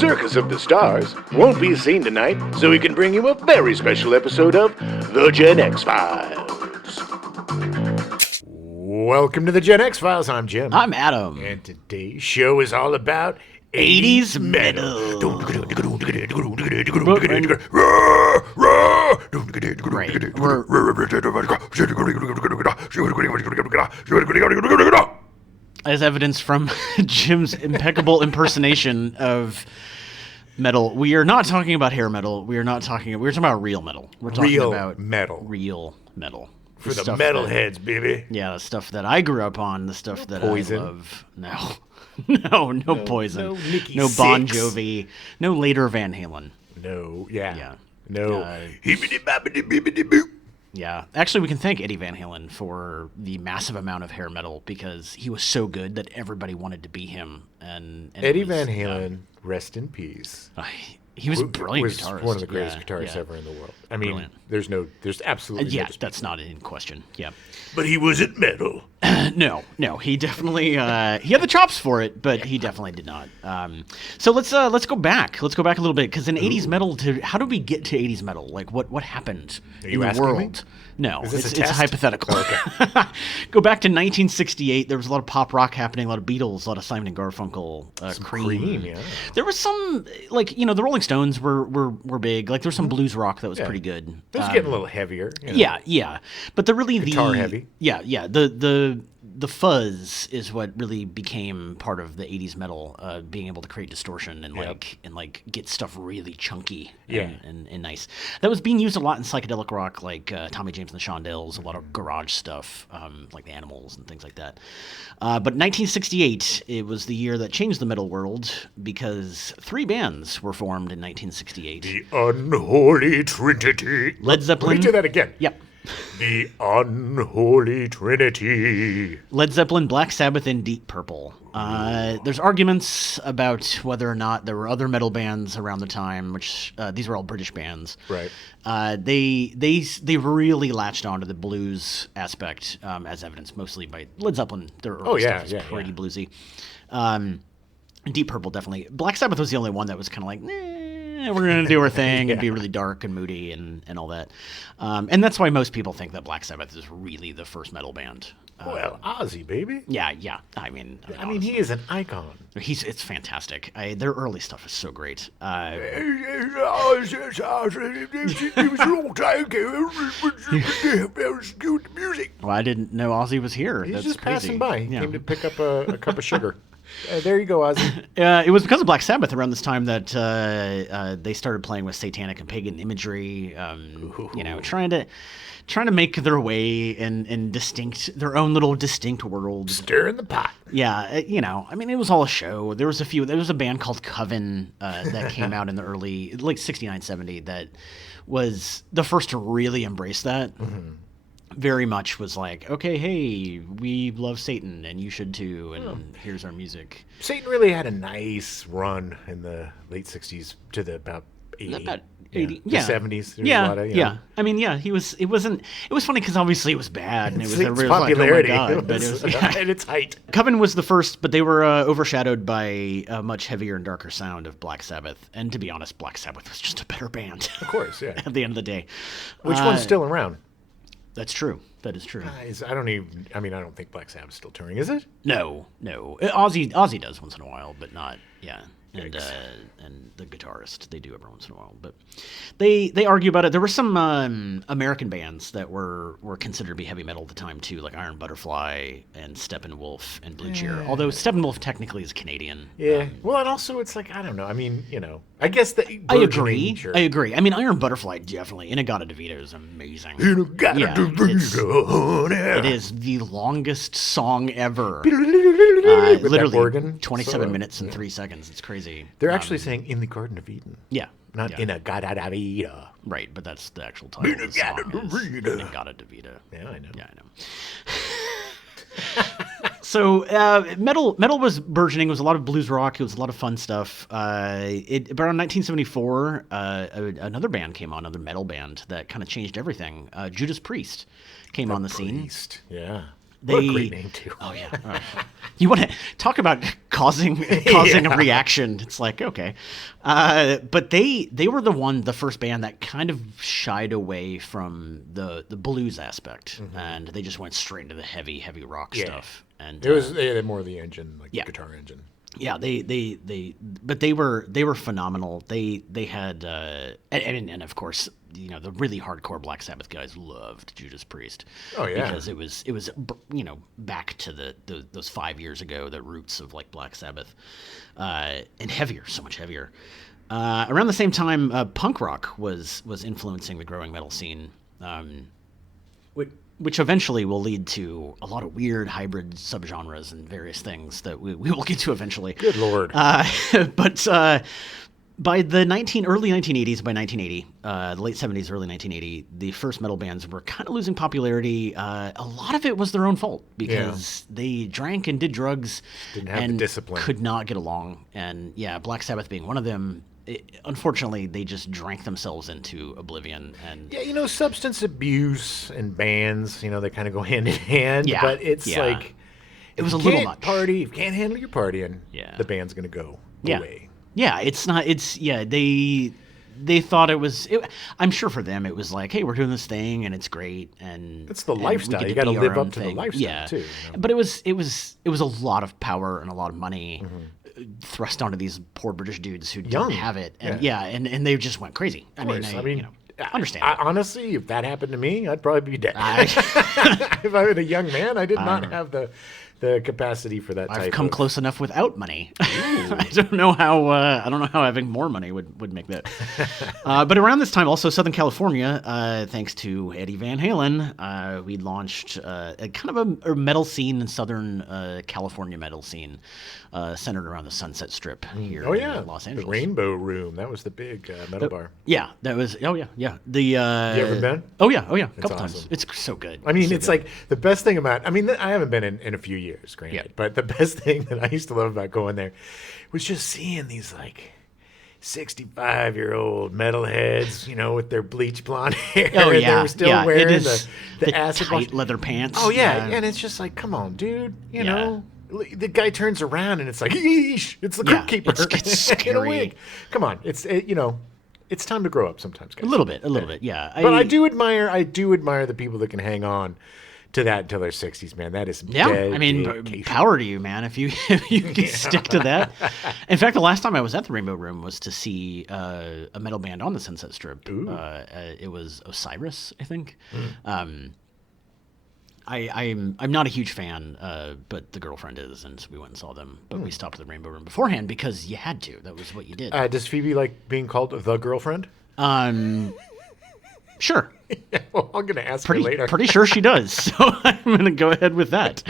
Circus of the Stars won't be seen tonight, so we can bring you a very special episode of The Gen X Files. Welcome to The Gen X Files. I'm Jim. I'm Adam. And today's show is all about 80s metal. As evidence from Jim's impeccable impersonation of metal, we are not talking about hair metal. We're talking about real metal. We're talking about real metal. For the metalheads, baby. Yeah, the stuff that I grew up on, the stuff that Poison. I love. No Poison. No Nikki No Bon Sixx. Jovi. No later Van Halen. No, Yeah. No. Hibbity-bobbity-bibbity-boo. Yeah. Actually, we can thank Eddie Van Halen for the massive amount of hair metal because he was so good that everybody wanted to be him. And Eddie Van Halen, rest in peace. He was a brilliant was guitarist. one of the greatest guitarists ever in the world. I mean, Brilliant. there's absolutely no dispute. That's not in question. Yeah. But he wasn't metal. No, he definitely he had the chops for it, but he definitely did not. So let's go back. Let's go back a little bit because in 80s metal, how did we get to 80s metal? Like what happened in the world? Me? No, Is this it's a test? hypothetical. Oh, okay. Go back to 1968. There was a lot of pop rock happening, a lot of Beatles, a lot of Simon and Garfunkel, Cream. Yeah. There was some the Rolling Stones were big. Like there was some blues rock that was pretty good. It was getting a little heavier. You know? Yeah. But Guitar heavy. Yeah. The fuzz is what really became part of the 80s metal, being able to create distortion and get stuff really chunky and nice. That was being used a lot in psychedelic rock, like Tommy James and the Shondells, a lot of garage stuff, like the Animals and things like that. But 1968, it was the year that changed the metal world because 3 bands were formed in 1968. The Unholy Trinity. Led Zeppelin. Let me do that again. Yep. The Unholy Trinity. Led Zeppelin, Black Sabbath, and Deep Purple. There's arguments about whether or not there were other metal bands around the time, which these were all British bands. Right. They really latched onto the blues aspect, as evidenced mostly by Led Zeppelin. Their early stuff is pretty bluesy. Deep Purple definitely. Black Sabbath was the only one that was kind of like, we're going to do our thing and be really dark and moody and all that. And that's why most people think that Black Sabbath is really the first metal band. Well, Ozzy, baby. Yeah. I mean, he is an icon. It's fantastic. Their early stuff is so great. Well, I didn't know Ozzy was here. He's That's just crazy. passing by. He came to pick up a cup of sugar. There you go, Ozzy. It was because of Black Sabbath around this time that they started playing with satanic and pagan imagery. Trying to make their way in their own little distinct world. Stirring the pot. Yeah, I mean, it was all a show. There was a band called Coven that came out in the early, like 69, 70, that was the first to really embrace that. Mm-hmm. Very much was like, okay, hey, we love Satan and you should too, and here's our music. Satan really had a nice run in the late 60s to the about 80. About 80, The 70s. Yeah. I mean, it was funny because obviously it was bad and it was Satan's everybody popularity like, oh my God, but it was at its height. Coven was the first, but they were overshadowed by a much heavier and darker sound of Black Sabbath. And to be honest, Black Sabbath was just a better band. Of course, yeah. At the end of the day. Which one's still around? That's true. That is true. I don't think Black Sabbath's still touring, is it? No. Ozzy does once in a while, but not, yeah. And the guitarist, they do every once in a while, but they argue about it. There were some American bands that were considered to be heavy metal at the time too, like Iron Butterfly and Steppenwolf and Blue Cheer. Although Steppenwolf technically is Canadian. Yeah. Well, and also it's like I don't know. I mean, I guess I agree. I mean, Iron Butterfly definitely. Inagata DeVito is amazing. It is the longest song ever. Literally organ 27 minutes and 3 seconds. It's crazy. They're actually saying in the Garden of Eden. Yeah. Not Inagata DeVito. Right, but that's the actual title of the song. Inagata DeVito. Yeah, I know. Yeah, I know. So metal was burgeoning. It was a lot of blues rock. It was a lot of fun stuff. Around 1974, another band came on, another metal band that kind of changed everything. Judas Priest came on the scene. Yeah. What a great name, too. Oh, yeah. You want to talk about causing a reaction? It's like, okay, but they were the first band that kind of shied away from the blues aspect, and they just went straight into the heavy rock stuff. And it was they had more of the engine, like the guitar engine. Yeah, but they were phenomenal. They had and of course, the really hardcore Black Sabbath guys loved Judas Priest. Oh yeah, because it was back to those 5 years ago, the roots of like Black Sabbath, and heavier, so much heavier. Around the same time, punk rock was influencing the growing metal scene. Which eventually will lead to a lot of weird hybrid subgenres and various things that we will get to eventually. Good Lord. But by the early 1980s, by 1980, the late 70s, early 1980, the first metal bands were kind of losing popularity. A lot of it was their own fault because they drank and did drugs Didn't have the discipline. Could not get along. And Black Sabbath being one of them. Unfortunately, they just drank themselves into oblivion. And substance abuse and bands, they kind of go hand in hand. Yeah, but it's like it was a little much. Party, if you can't handle your partying, the band's going to go away. Yeah, it's not. It's They thought it was. I'm sure for them it was like, hey, we're doing this thing and it's great, and it's the lifestyle. You got to live up to the lifestyle too. But it was a lot of power and a lot of money. Thrust onto these poor British dudes who didn't have it, and and they just went crazy. I mean, understand. Honestly, if that happened to me, I'd probably be dead. If I was a young man, I did not have the capacity for that. I've come close enough without money. I don't know how having more money would make that. But around this time, also Southern California, thanks to Eddie Van Halen, we launched a kind of a metal scene in Southern California metal scene, centered around the Sunset Strip here in Los Angeles. The Rainbow Room, that was the big metal bar. Yeah, that was. Oh yeah. You ever been? Oh yeah, a couple awesome. times. It's so good. I mean, it's like the best thing about. I mean, I haven't been in a few years, granted, but the best thing that I used to love about going there was just seeing these like 65-year-old metalheads, with their bleach blonde hair. Oh yeah, they were still wearing the acid tight leather pants. Oh yeah, and it's just like, come on, dude, you know. The guy turns around and it's like, yeesh, it's the crypt keeper it's scary. in a wig. Come on, it's time to grow up sometimes, guys. A little bit, yeah. But I do admire the people that can hang on to that until their 60s, man. That is I mean, power to you, man. If you can stick to that. In fact, the last time I was at the Rainbow Room was to see a metal band on the Sunset Strip. It was Osiris, I think. I'm not a huge fan, but the girlfriend is, and so we went and saw them. But we stopped at the Rainbow Room beforehand because you had to. That was what you did. Does Phoebe like being called the girlfriend? Sure. Well, I'm going to ask her later. Pretty sure she does, so I'm going to go ahead with that.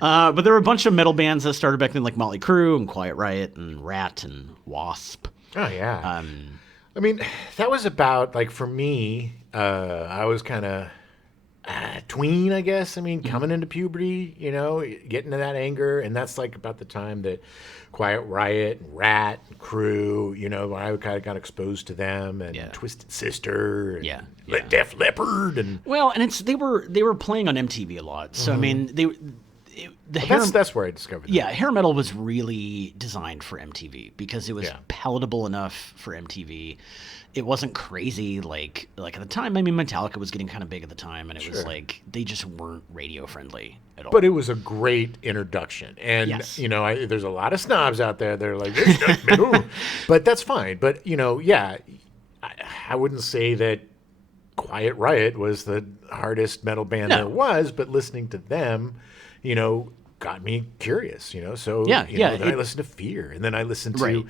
But there were a bunch of metal bands that started back then, like Motley Crue and Quiet Riot and Rat and Wasp. Oh, yeah. I mean, that was about, like, for me, I was kind of tween, I guess. I mean, coming into puberty, getting to that anger. And that's, like, about the time that Quiet Riot and Rat and Crew, when I kind of got exposed to them, and Twisted Sister and Def Leppard. And they were playing on MTV a lot. So, I mean, that's where I discovered them. Yeah, hair metal was really designed for MTV because it was palatable enough for MTV. It wasn't crazy like at the time. I mean, Metallica was getting kind of big at the time, and it was like they just weren't radio friendly at all. But it was a great introduction, and there's a lot of snobs out there that are like, "This is metal," but that's fine. But I wouldn't say that Quiet Riot was the hardest metal band there was, but listening to them, got me curious, So then I listened to Fear, and then I listened to,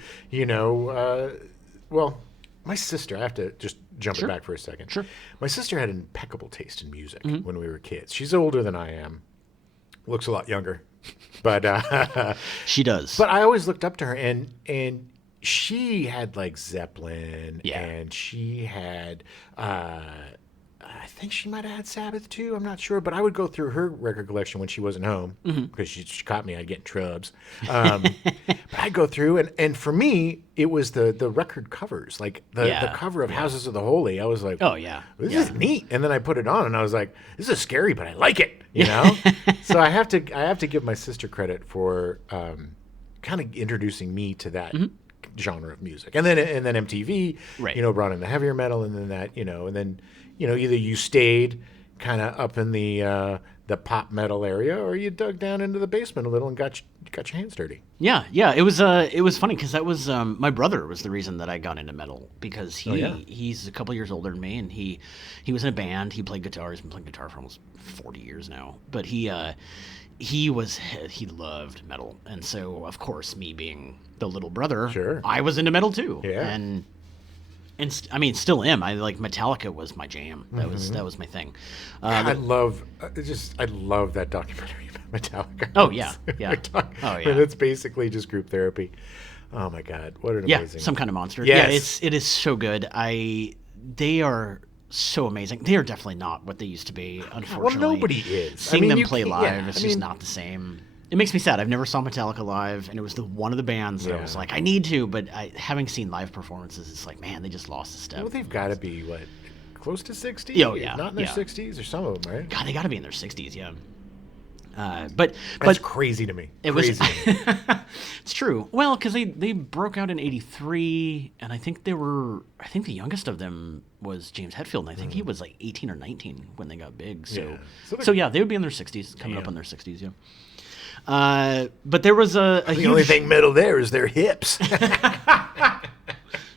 my sister. I have to just jump it back for a second. Sure. My sister had impeccable taste in music when we were kids. She's older than I am. Looks a lot younger, but she does. But I always looked up to her, and she had like Zeppelin, and she had I think she might have had Sabbath too. I'm not sure, but I would go through her record collection when she wasn't home because she caught me. I'd get in trubs. But I'd go through, and for me, it was the record covers, like the cover of Houses of the Holy. I was like, oh yeah, this is neat. And then I put it on, and I was like, this is scary, but I like it. You know. So I have to give my sister credit for kind of introducing me to that. Genre of music, and then MTV, brought in the heavier metal, and then that, and then either you stayed kind of up in the pop metal area, or you dug down into the basement a little and got your hands dirty. Yeah. It was funny because that was my brother was the reason that I got into metal, because he's a couple years older than me, and he was in a band. He played guitar. He's been playing guitar for almost 40 years now, but he loved metal, and so of course, me being the little brother, I was into metal too. And I mean, still am. I like Metallica was my jam. That was my thing. I love that documentary about Metallica. Oh yeah. And it's basically just group therapy. Oh my God, what an amazing! Some kind of monster. Yes. Yeah, it is so good. They are so amazing. They are definitely not what they used to be, unfortunately. Well, nobody is. Seeing them play live is just not the same. It makes me sad. I've never saw Metallica live, and it was one of the bands that I was like, I need to, but having seen live performances, it's like, man, they just lost a step. Well, they've got to be, close to 60? Oh, yeah. Not in their 60s, or some of them, right? God, they got to be in their 60s, yeah. But that's crazy to me. It's true. Well, because they broke out in '83, and I think the youngest of them was James Hetfield, and I think he was like 18 or 19 when they got big. So they would be in their 60s, coming up on their 60s, yeah. But there was the only thing metal there is their hips.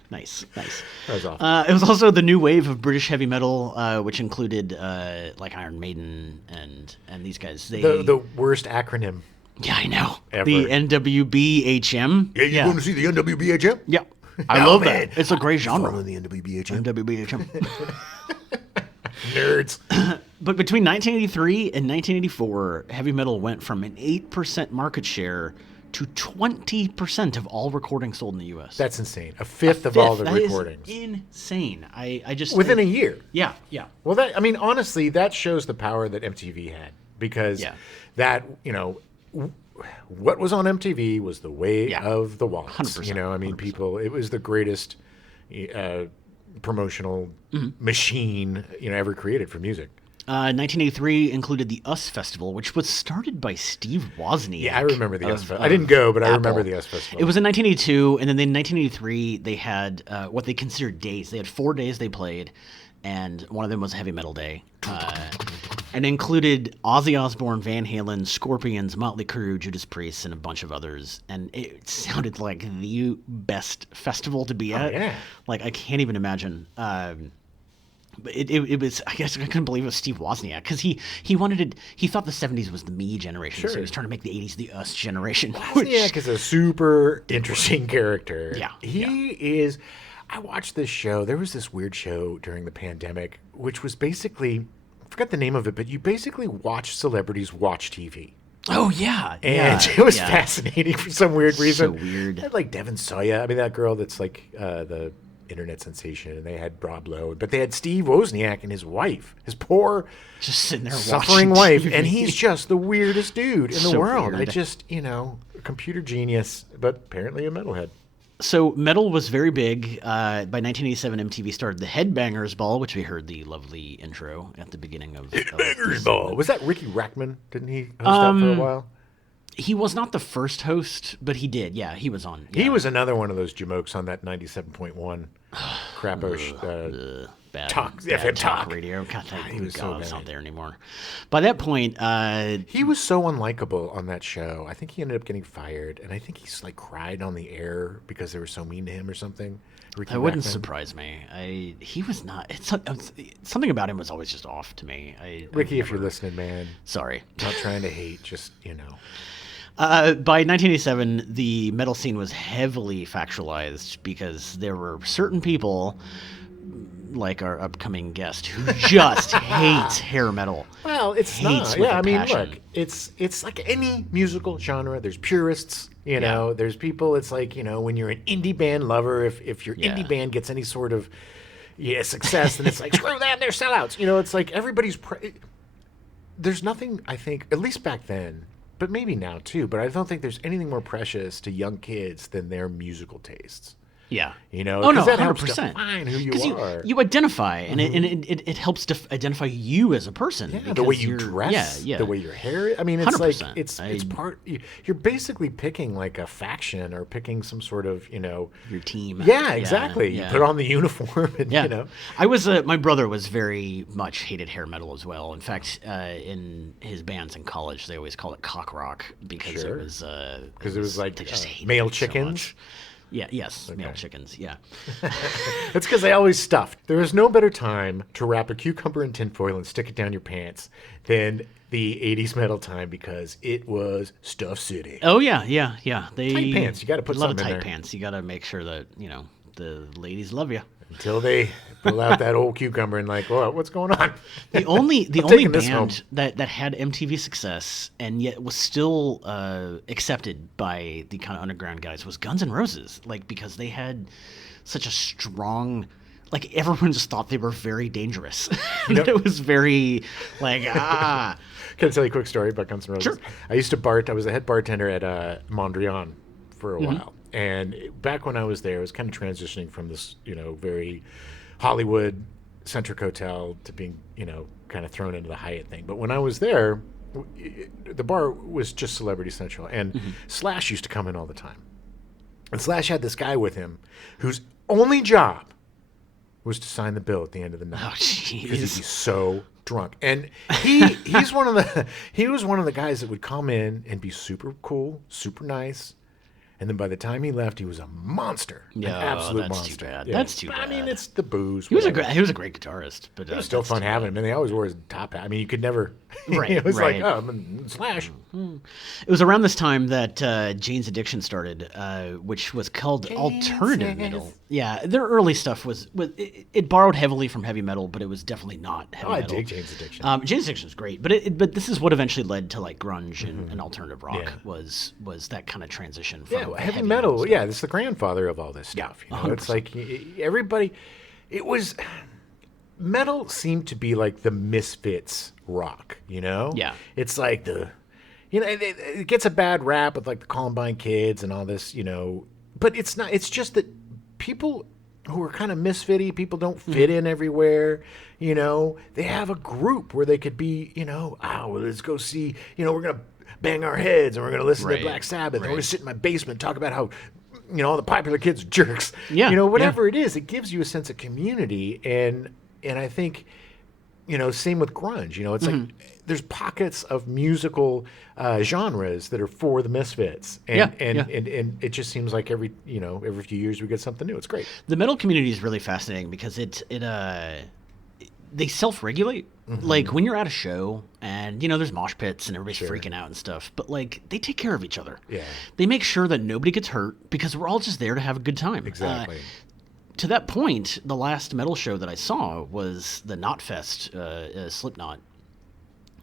Nice. That was awesome. It was also the new wave of British heavy metal, which included like Iron Maiden and these guys. The worst acronym. Yeah, I know. Ever. The NWBHM. Yeah, you want to see the NWBHM? Yeah. I love that. It's a great genre. Following the NWBHM. NWBHM. Nerds. But between 1983 and 1984, heavy metal went from an 8% market share to 20% of all recordings sold in the U.S. That's insane. A fifth of all the recordings. That is insane. I just within a year. Yeah. Well, honestly, that shows the power that MTV had, because that, what was on MTV was the way of the waltz. 100%. People, it was the greatest promotional machine ever created for music. 1983 included the US Festival, which was started by Steve Wozniak. Yeah, I remember the US Festival. I didn't go, but I remember the US Festival. It was in 1982, and then in 1983 they had what they considered days. They had 4 days they played, and one of them was a heavy metal day. And included Ozzy Osbourne, Van Halen, Scorpions, Motley Crue, Judas Priest, and a bunch of others. And it sounded like the best festival to be at. Yeah. Like, I can't even imagine. But it was, I guess I couldn't believe it was Steve Wozniak, because he thought the 70s was the me generation, so he was trying to make the 80s the us generation. Wozniak is a super interesting character. Yeah. He is. I watched this show. There was this weird show during the pandemic, which was basically, I forgot the name of it, but you basically watch celebrities watch TV. Oh, yeah. And it was fascinating for some weird reason. So weird. They had like Devin Soya. I mean, that girl that's like the internet sensation, and they had Rob Lowe, but they had Steve Wozniak and his wife, his poor, just sitting there suffering wife, TV. And he's just the weirdest dude in the so world. Weird. I just, computer genius, but apparently a metalhead. So metal was very big. By 1987, MTV started the Headbangers Ball, which we heard the lovely intro at the beginning of. Headbangers Ball. Was that Ricky Rackman? Didn't he host that for a while? He was not the first host, but he did. Yeah, he was on. Yeah. He was another one of those jamokes on that 97.1 bad FM talk radio. God, he was so it's not there anymore. By that point, he was so unlikable on that show. I think he ended up getting fired, and I think he's like cried on the air because they were so mean to him or something. That wouldn't surprise me. He was not. Something about him was always just off to me. Ricky, if you're listening, man, sorry. Not trying to hate, just By 1987, the metal scene was heavily factualized because there were certain people, like our upcoming guest, who just hates hair metal. Well, it's not. Yeah, I mean, look, it's like any musical genre. There's purists, There's people. It's like when you're an indie band lover. If your indie band gets any sort of success, and it's like, screw them, they're sellouts. It's like everybody's. There's nothing, I think, at least back then, but maybe now too. But I don't think there's anything more precious to young kids than their musical tastes. Yeah. Oh no, that 100%. helps define who you are. You identify, and it helps identify you as a person. Yeah, the way you dress, the way your hair. I mean, it's 100%. Like it's part. You're basically picking like a faction or picking some sort of your team. Yeah, exactly. You put on the uniform, and I was my brother was very much hated hair metal as well. In fact, in his bands in college, they always called it cock rock because it was like they just male chickens. So male chickens, yeah. That's because they always stuffed. There is no better time to wrap a cucumber in tinfoil and stick it down your pants than the 80s metal time because it was Stuff City. Oh, yeah. Tight pants, you got to put something in there. Tight pants. You got to make sure that, the ladies love you. Until they pull out that old cucumber and like, well, what's going on? The only band that had MTV success and yet was still accepted by the kind of underground guys was Guns N' Roses, like because they had such a strong, like everyone just thought they were very dangerous. It was very like Can I tell you a quick story about Guns N' Roses? Sure. I used to I was a head bartender at Mondrian for a while. And back when I was there, I was kind of transitioning from this, very Hollywood-centric hotel to being, kind of thrown into the Hyatt thing. But when I was there, the bar was just Celebrity Central. And Slash used to come in all the time. And Slash had this guy with him whose only job was to sign the bill at the end of the night. Oh, jeez. Because he'd be so drunk. And he was one of the guys that would come in and be super cool, super nice. And then by the time he left, he was a monster, an absolute monster. Too bad. Yeah. That's too bad. I mean, it's the booze. He was a great guitarist, but it was still fun having him. And they always wore his top hat. I mean, you could never. Right. It was right. like, I'm Slash. It was around this time that Jane's Addiction started, which was called alternative metal. Yeah, their early stuff was it borrowed heavily from heavy metal, but it was definitely not heavy metal. I dig Jane's Addiction. Jane's Addiction is great, but this is what eventually led to like grunge and alternative rock was that kind of transition from heavy metal. Yeah, it's the grandfather of all this stuff. It's like everybody. It was metal seemed to be like the misfits rock. Yeah. It's like it gets a bad rap with like the Columbine kids and all this. But it's not. It's just that people who are kind of misfitty, people don't fit in everywhere. They have a group where they could be. Let's go see. We're gonna bang our heads and we're gonna listen to Black Sabbath. And we're gonna sit in my basement and talk about how all the popular kids are jerks. Yeah. Whatever it is, it gives you a sense of community. And I think, same with grunge. It's like there's pockets of musical genres that are for the misfits. And it just seems like every few years we get something new. It's great. The metal community is really fascinating because they self-regulate. Like when you're at a show and there's mosh pits and everybody's freaking out and stuff, but like they take care of each other. Yeah. They make sure that nobody gets hurt because we're all just there to have a good time. Exactly. To that point, the last metal show that I saw was the Knotfest, Slipknot,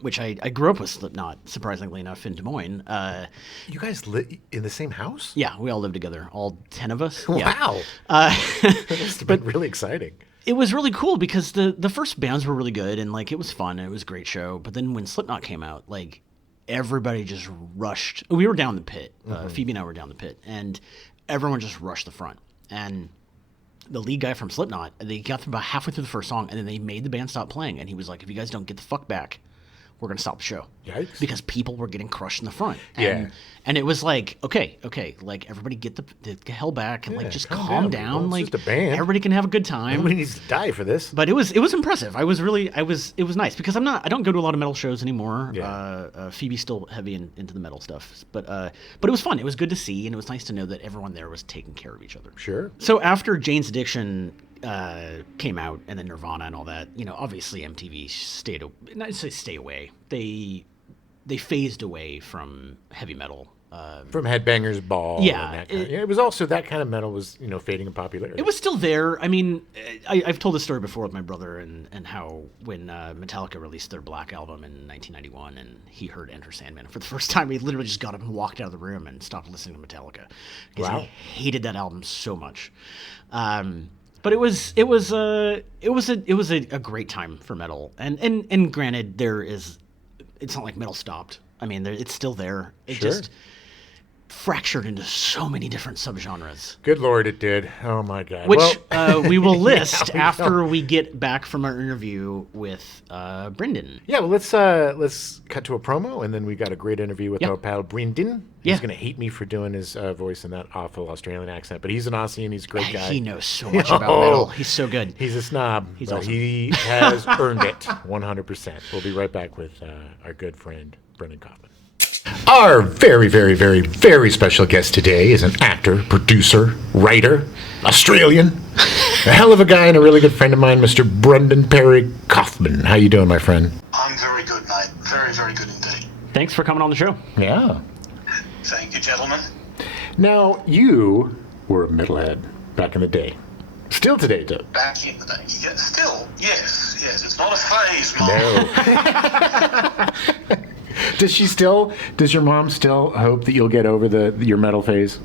which I grew up with Slipknot, surprisingly enough, in Des Moines. You guys live in the same house? Yeah, we all lived together, all 10 of us. Wow. Yeah. That must have been really exciting. It was really cool because the first bands were really good and like it was fun and it was a great show. But then when Slipknot came out, like everybody just rushed. We were down the pit. Phoebe and I were down the pit, and everyone just rushed the front. And the lead guy from Slipknot, they got through about halfway through the first song, and then they made the band stop playing. And he was like, "If you guys don't get the fuck back, we're gonna stop the show." Yikes. Because people were getting crushed in the front. Yeah. And it was like, okay, like everybody get the hell back and like just calm down. It's like just a band. Everybody can have a good time. Nobody needs to die for this. But it was impressive. It was nice because I don't go to a lot of metal shows anymore. Yeah. Phoebe's still heavy into the metal stuff. But it was fun. It was good to see, and it was nice to know that everyone there was taking care of each other. Sure. So after Jane's Addiction came out and then Nirvana and all that, obviously MTV not to say stay away. They phased away from heavy metal. From Headbangers Ball. Yeah, and that kind it was also that kind of metal was fading in popularity. It was still there. I mean, I've told this story before with my brother and how when Metallica released their Black album in 1991 and he heard Enter Sandman for the first time, he literally just got up and walked out of the room and stopped listening to Metallica because he hated that album so much. But it was a great time for metal. And granted, it's not like metal stopped. I mean, it's still there. It just fractured into so many different subgenres. Good Lord, it did. Oh my God. Which we will list after we get back from our interview with Brendan. Yeah, well, let's cut to a promo, and then we got a great interview with our pal Brendan. He's going to hate me for doing his voice in that awful Australian accent, but he's an Aussie and he's a great guy. He knows so much about metal. He's so good. He's a snob, but awesome. he has earned it 100%. We'll be right back with our good friend Brendan Kaufman. Our very, very, very, very special guest today is an actor, producer, writer, Australian, a hell of a guy and a really good friend of mine, Mr. Brendan Perry Kaufman. How you doing, my friend? I'm very good, mate. Very, very good indeed. Thanks for coming on the show. Yeah. Thank you, gentlemen. Now, you were a metalhead back in the day. Still today, too. Back in the day. Yeah, still, yes. It's not a phase, Mom. No. Does your mom still hope that you'll get over your metal phase?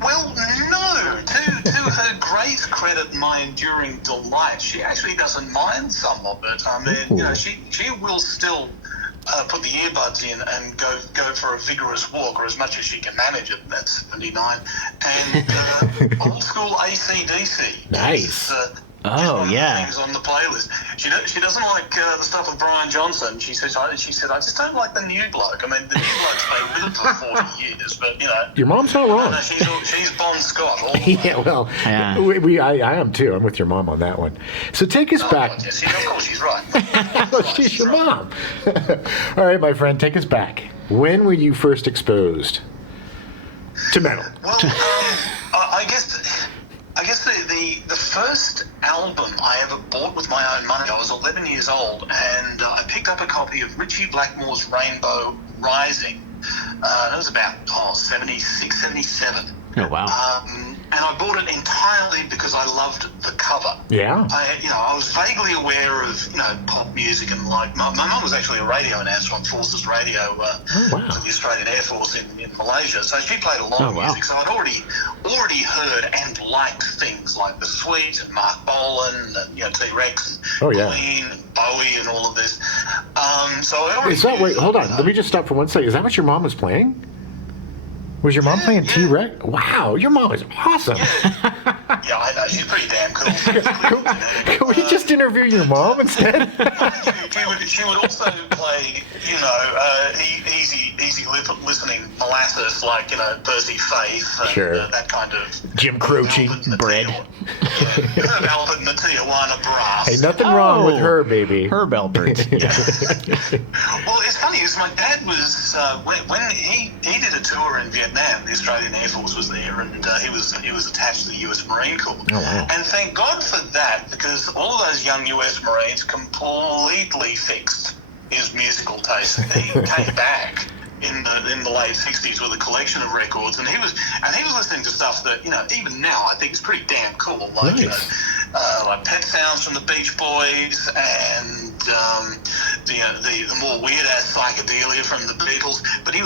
Well, no. To her great credit, my enduring delight, she actually doesn't mind some of it. I mean, she will still put the earbuds in and go for a vigorous walk, or as much as she can manage it. That's 79. And old school AC/DC. Nice. Things on the playlist. She doesn't like the stuff with Brian Johnson. She said, I just don't like the new bloke. I mean, the new bloke's been with him for 40 years, but your mom's not wrong. No, she's Bon Scott all the way. Yeah, well, I am too. I'm with your mom on that one. So take us back. Yes, of course she's right. She's your mom. All right, my friend, take us back. When were you first exposed to metal? Well, I guess the first album I ever bought with my own money, I was 11 years old, and I picked up a copy of Richie Blackmore's Rainbow Rising. That was about 76, 77. Oh, wow. And I bought it entirely because I loved the cover. Yeah. I was vaguely aware of, pop music, and like my mum was actually a radio announcer on Forces Radio for the Australian Air Force in Malaysia. So she played a lot of music. So I'd already heard and liked things like The Sweet and Mark Bolan and T-Rex, Queen and Bowie and all of this. So I already. Wait, hold on. Let me just stop for one second. Is that what your mom was playing? Was your mom playing T-Rex? Wow, your mom is awesome. Yeah, I know. She's pretty damn cool. Can we just interview your mom instead? She would also play, easy listening molasses like, Percy Faith and that kind of... Jim Croce bread. Herb Albert and the Tijuana Brass. Hey, nothing wrong with her, baby. Herb Albert. Well, it's funny, is my dad was, when he did a tour in Vietnam, the Australian Air Force was there, and he was attached to the US Marine Corps. Oh, wow. And thank God for that, because all of those young US Marines completely fixed his musical taste. He came back in the late 60s with a collection of records, and he was listening to stuff that even now I think is pretty damn cool, like like Pet Sounds from the Beach Boys, and the more weird ass psychedelia from the Beatles. But he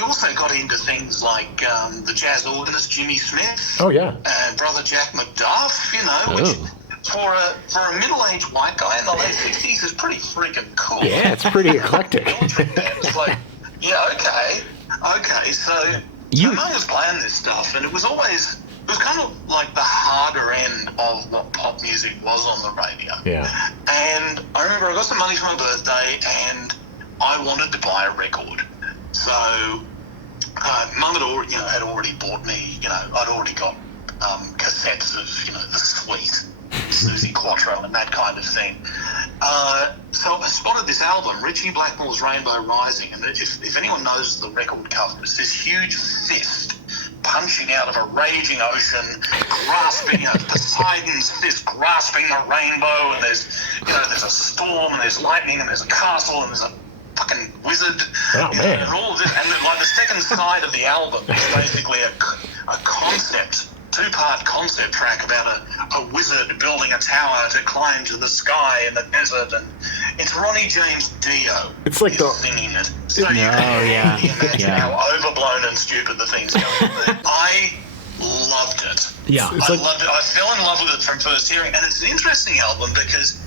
also got into things like the jazz organist Jimmy Smith. Oh yeah. And brother Jack McDuff, which for a middle-aged white guy in the late 60s is pretty freaking cool. Yeah, it's pretty eclectic. It's like, okay. So Mum was playing this stuff, and it was kind of like the harder end of what pop music was on the radio. Yeah. And I remember I got some money for my birthday, and I wanted to buy a record. So Mum had already bought me, I'd already got cassettes of, The Sweet, Susie Quattro, and that kind of thing. So I spotted this album, Richie Blackmore's Rainbow Rising, and if anyone knows the record cover, it's this huge fist punching out of a raging ocean, grasping, Poseidon's fist grasping the rainbow, and there's a storm, and there's lightning, and there's a castle, and there's a fucking wizard, and all of this, and then, like, the second side of the album is basically a concept, two-part concept track about a wizard building a tower to climb to the sky in the desert, and it's Ronnie James Dio. It's like singing it. So you can imagine how overblown and stupid the thing's going to be. I loved it. Yeah. I loved it. I fell in love with it from first hearing, and it's an interesting album because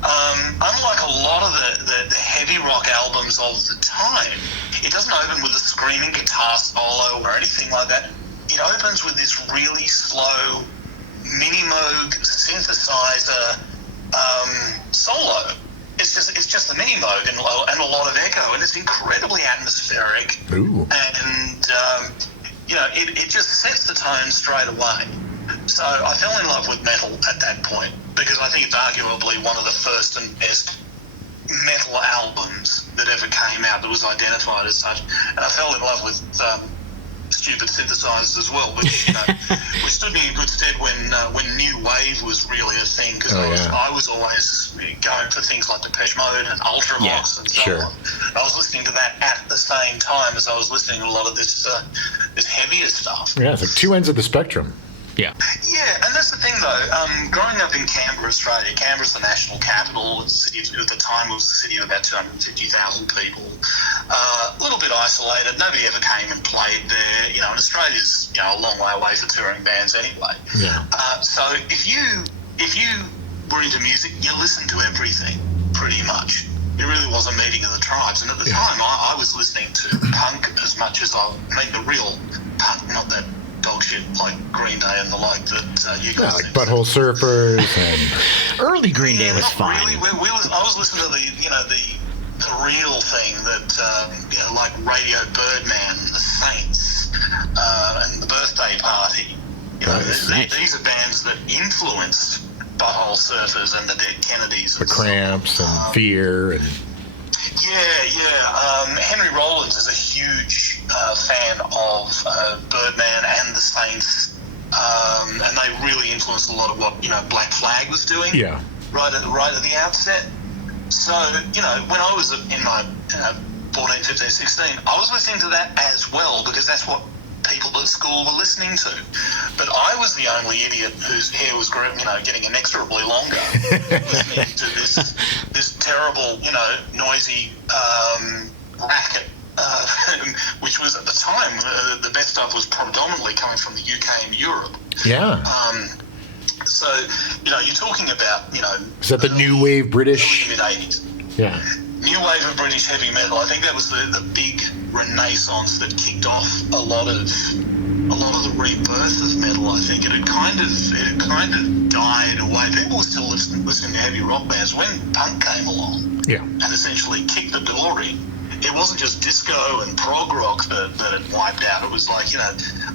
unlike a lot of the heavy rock albums of the time, it doesn't open with a screaming guitar solo or anything like that. It opens with this really slow mini-moog synthesizer solo. It's just the mini-moog and a lot of echo, and it's incredibly atmospheric. Ooh. And it just sets the tone straight away. So I fell in love with metal at that point because I think it's arguably one of the first and best metal albums that ever came out that was identified as such. And I fell in love with stupid synthesizers as well, which stood me in good stead when new wave was really a thing, because I was always going for things like Depeche Mode and Ultravox and so on. I was listening to that at the same time as I was listening to a lot of this heavier stuff. Yeah, it's like two ends of the spectrum. Yeah. Yeah, and that's the thing though. Growing up in Canberra, Australia, Canberra's the national capital. At the time, it was a city of about 250,000 people. A little bit isolated. Nobody ever came and played there. And Australia's a long way away for touring bands anyway. Yeah. So if you were into music, you listened to everything pretty much. It really was a meeting of the tribes. And at the time, I was listening to punk as much as the real punk, not that dog shit like Green Day and the like that you guys like Butthole Surfers and early Green Day was fine. Really, I was listening to the real thing that like Radio Birdman, the Saints, and the Birthday Party. These are bands that influenced Butthole Surfers and the Dead Kennedys, the Cramps and Fear and. Henry Rollins is a huge fan of Birdman and the Saints, and they really influenced a lot of what Black Flag was doing. Yeah. Right at the outset. So when I was in my 14, 15, 16, I was listening to that as well because that's what people at school were listening to. But I was the only idiot whose hair was getting inexorably longer, listening to this terrible, noisy racket, which was at the time the best stuff was predominantly coming from the UK and Europe. Yeah. So you're talking about is that the new wave British? Early to mid 80s. Yeah. New wave of British heavy metal. I think that was the big renaissance that kicked off a lot of the rebirth of metal. I think it had kind of died away. People were still listening to heavy rock bands when punk came along. Yeah. And essentially kicked the door in. It wasn't just disco and prog rock that it wiped out. It was like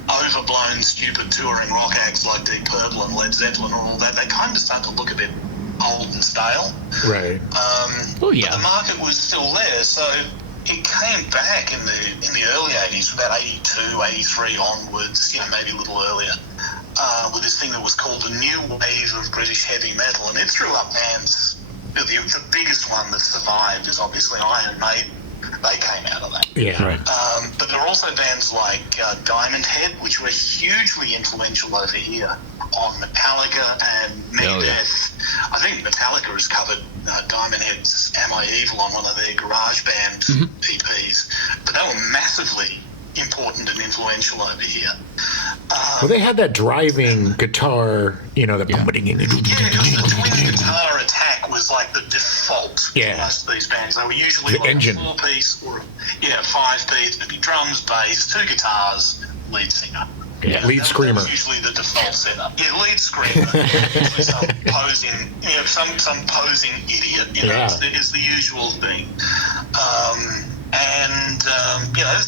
overblown, stupid touring rock acts like Deep Purple and Led Zeppelin and all that. They kind of started to look a bit old and stale. Right. But the market was still there, so it came back in the early 80s, from about 82, 83 onwards, maybe a little earlier, with this thing that was called the new wave of British heavy metal, and it threw up bands. The biggest one that survived is obviously Iron Maiden. They came out of that. Yeah. Right. But there are also bands like Diamond Head, which were hugely influential over here on Metallica and Megadeth. I think Metallica has covered Diamond Head's Am I Evil on one of their garage band EPs. But they were massively important and influential over here. Well, they had that driving guitar, the bumping in. Yeah, because the twin guitar attack was like the default for most of these bands. They were usually like engine. A 4-piece or 5-piece. It'd be drums, bass, 2 guitars, lead singer. Yeah, lead screamer. That was usually the default setup. Yeah, lead screamer. Usually some posing idiot. It's the usual thing.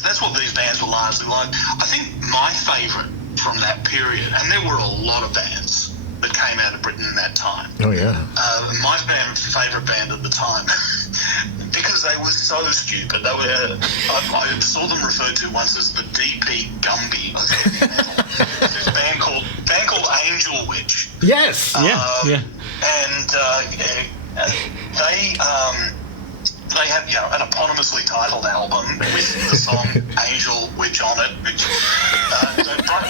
That's what these bands were largely like. I think my favourite from that period, and there were a lot of bands that came out of Britain in that time. Oh, yeah. My favourite band at the time, because they were so stupid, I saw them referred to once as the DP Gumby of heavy metal. This band called Angel Witch. Yes. And they had an eponymously titled album with the song Angel Witch on it, which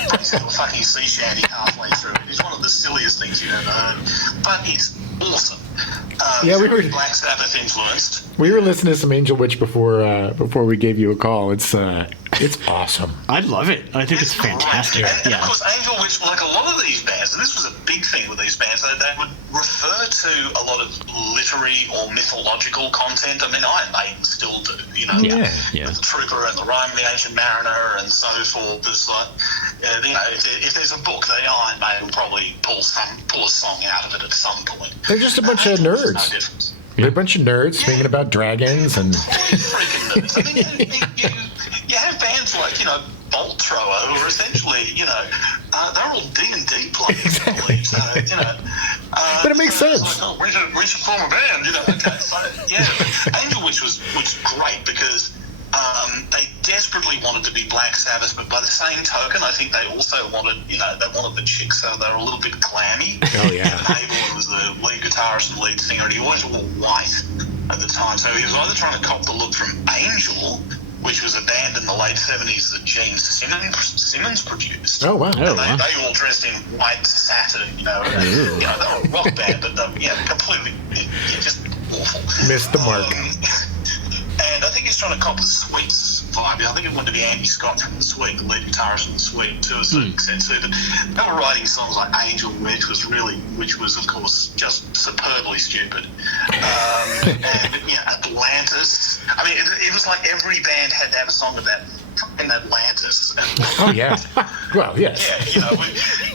breaks into a fucking sea shanty halfway through. It's one of the silliest things you've ever heard, but it's awesome. We were Black Sabbath influenced. We were listening to some Angel Witch before we gave you a call. It's It's awesome. I love it. I think it's fantastic. And of course, Angel Witch, like a lot of these bands, and this was a big thing with these bands, they would refer to a lot of literary or mythological content. I mean, Iron Maiden still do, you know, Yeah. the Trooper and the Rime of the Ancient Mariner and so forth. It's like, you know, if there's a book, the Iron Maiden will probably pull a song out of it at some point. They're just a bunch of nerds. They're a bunch of nerds singing about dragons and. Freaking nerds. I mean, you have bands like, you know, Bolt Thrower, who are essentially, you know, they're all D&D players. Exactly. So, you know, but it makes sense. Like, oh, we should form a band, you know. Okay, so yeah, but Angel Witch was great because they desperately wanted to be Black Sabbath, but by the same token, I think they also wanted, you know, they wanted the chicks, so they were a little bit glammy. Oh yeah. Mabel was the lead guitarist and lead singer, and he always wore white at the time. So he was either trying to cop the look from Angel, which was a band in the late 70s that Gene Simmons produced. Oh, wow. They all dressed in white satin, you know. You know, they were a rock band, but completely, just awful. Missed the mark. And I think he's trying to cop the Sweets vibe. I think it wanted to be Andy Scott from the Sweet, the lead guitarist from the Sweet, to a certain extent too. But they were writing songs like Angel Witch, which was of course just superbly stupid. And Atlantis. I mean, it was like every band had to have a song about in Atlantis. Oh yeah. Well, yes. Yeah,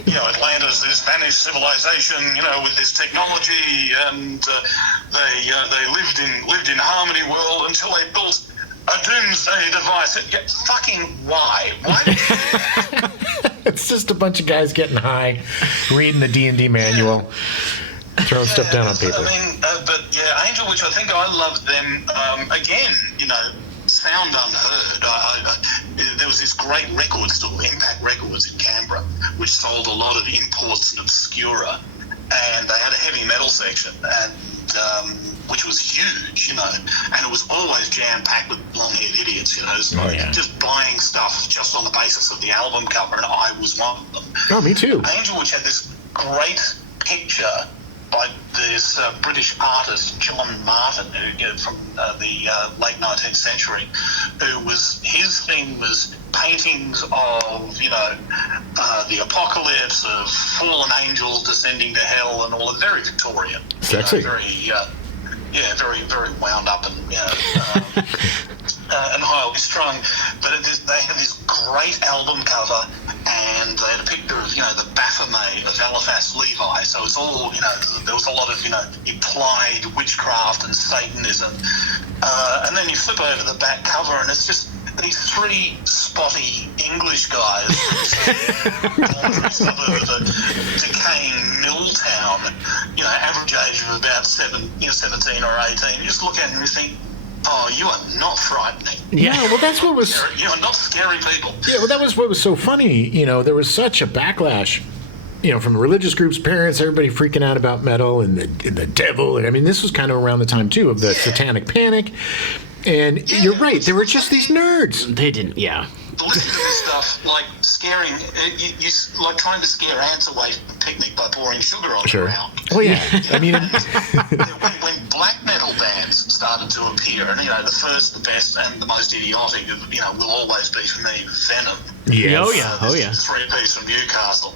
you know, Atlantis, this vanished civilization, you know, with this technology, and they lived in Harmony World until they built a doomsday device. Fucking why? Why did you do that? It's just a bunch of guys getting high, reading the D&D manual, throwing stuff down on people. I mean, but yeah, Angel Witch, I think I loved them. Again, you know, sound unheard. There was this great record store, Impact Records in Canberra, which sold a lot of imports and obscura, and they had a heavy metal section, and which was huge, you know, and it was always jam-packed with long-haired idiots, you know, so just buying stuff just on the basis of the album cover, and I was one of them. Oh, me too. Angel Witch had this great picture by this British artist, John Martin, who, from the late 19th century, his thing was paintings of, you know, the apocalypse, of fallen angels descending to hell, and all of very Victorian. Sexy. You know, very, very wound up and, you know, and highly strung. But they had this great album cover, and they had a picture of, you know, the Baphomet of Eliphas Levi. So it's all, you know, there was a lot of, you know, implied witchcraft and Satanism. And then you flip over the back cover, and it's just these three spotty English guys from some of the decaying mill town, you know, average age of about 17 or 18. You just look at them and you think, oh, you are not frightening. Yeah, well, that's what was... You are not scary people. Yeah, well, that was what was so funny. You know, there was such a backlash, you know, from religious groups, parents, everybody freaking out about metal and the devil. And I mean, this was kind of around the time, too, of the Satanic Panic. And you're right, they were just these nerds. They didn't, Listen to this stuff, like scaring, you like trying to scare ants away from the picnic by pouring sugar on the ground. Oh, yeah. I mean... when black metal bands started to appear, and, you know, the first, the best, and the most idiotic, you know, will always be, for me, Venom. Yes. Oh, yeah. Three-piece from Newcastle.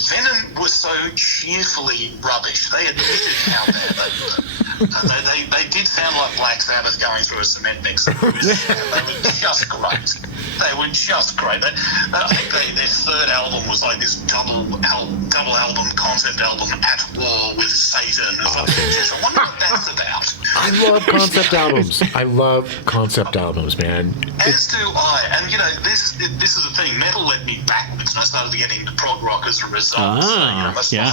Venom was so cheerfully rubbish. They admitted how bad they were. They did sound like Black Sabbath going through a cement mixer. They were just great. They were just great. I think their third album was like this double album concept album, At War with Satan. I wonder what that's about. I love concept albums. I love concept albums, man. As do I. And, you know, this is the thing. Metal led me backwards, and I started getting into prog rock as a result. Much to the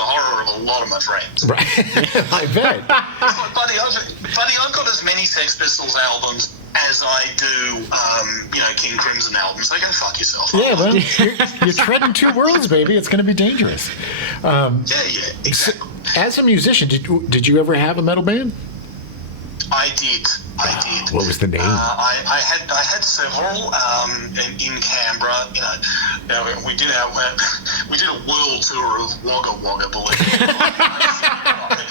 horror of a lot of my friends. Right. I bet. It's like, buddy, I've got as many Sex Pistols albums as I do, you know, King Crimson albums. So go fuck yourself. Yeah, well, you're treading two worlds, baby. It's going to be dangerous. Yeah, exactly. As a musician, did you ever have a metal band? I did. What was the name? I had several in Canberra. You know, we did a world tour of Wagga Wagga, believe it or not.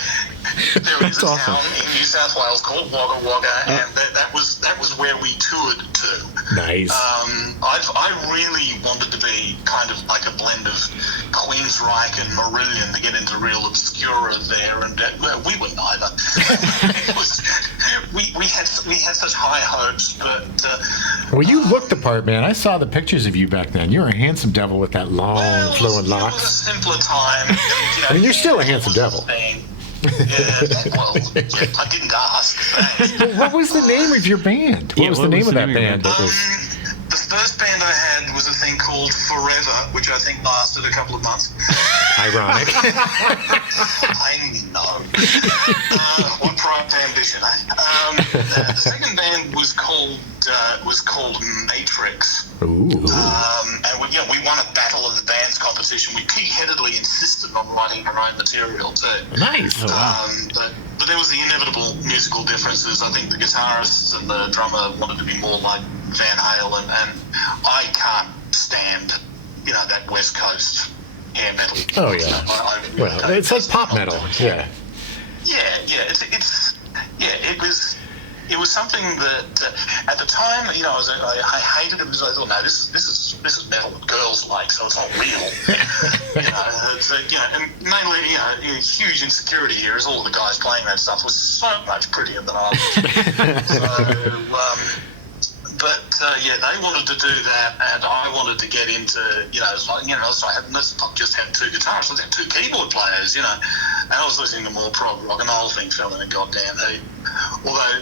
there is a awesome. town in New South Wales called Wagga Wagga, and that was where we toured to. Nice. I really wanted to be kind of like a blend of Queensryche and Marillion to get into real obscura there, and we were neither. we had such high hopes, but well, you looked the part, man. I saw the pictures of you back then. You were a handsome devil with that long, flowing locks. It was a simpler time. And, I mean, you're still a handsome devil. Yeah, well, I didn't ask. What was the name of your band? What was the name of that band? The first band I had was a thing called Forever, which I think lasted a couple of months. Ironic. I know. What pride and ambition, eh? The second band was called Matrix. Ooh. And we won a Battle of the Bands competition. We pig-headedly insisted on writing our own material too. Nice. But there was the inevitable musical differences. I think the guitarists and the drummer wanted to be more like Van Halen, and I can't stand, that West Coast hair metal. Oh yeah. Well, it's like pop metal. Yeah. It was something that at the time, I hated it because I thought, no, this is metal that girls like, so it's not real. And mainly, a huge insecurity here is all the guys playing that stuff was so much prettier than I was. They wanted to do that, and I wanted to get into, so let's not just have two guitarists, let's have two keyboard players, and I was listening to more prog rock, and the whole thing fell in a goddamn heap. Although